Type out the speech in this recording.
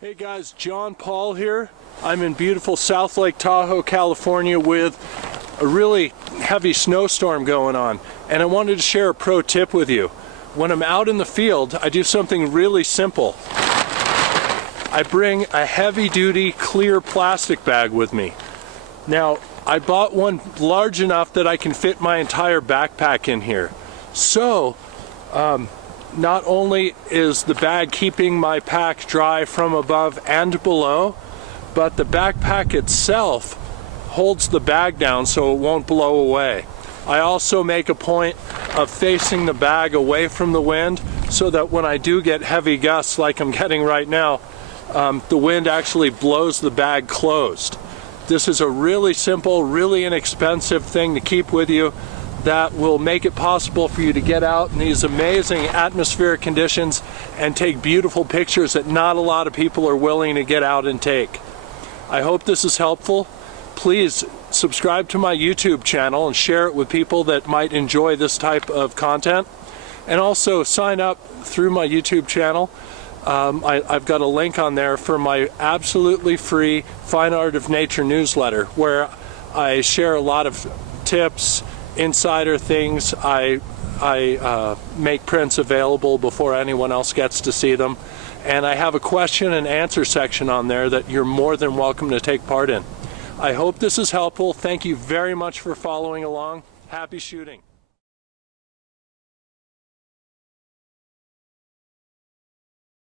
Hey guys, John Paul here. I'm in beautiful South Lake Tahoe, California with a really heavy snowstorm going on, and I wanted to share a pro tip with you. When I'm out in the field, I do something really simple. I bring a heavy-duty clear plastic bag with me. Now, I bought one large enough that I can fit my entire backpack in here. So, not only is the bag keeping my pack dry from above and below, but the backpack itself holds the bag down so it won't blow away. I also make a point of facing the bag away from the wind so that when I do get heavy gusts like I'm getting right now, the wind actually blows the bag closed. This is a really simple, really inexpensive thing to keep with you that will make it possible for you to get out in these amazing atmospheric conditions and take beautiful pictures that not a lot of people are willing to get out and take. I hope this is helpful. Please subscribe to my YouTube channel and share it with people that might enjoy this type of content. And also sign up through my YouTube channel. I've got a link on there for my absolutely free Fine Art of Nature newsletter where I share a lot of tips, insider things. I make prints available before anyone else gets to see them, and I have a question and answer section on there that you're more than welcome to take part in. I hope this is helpful. Thank you very much for following along. Happy shooting.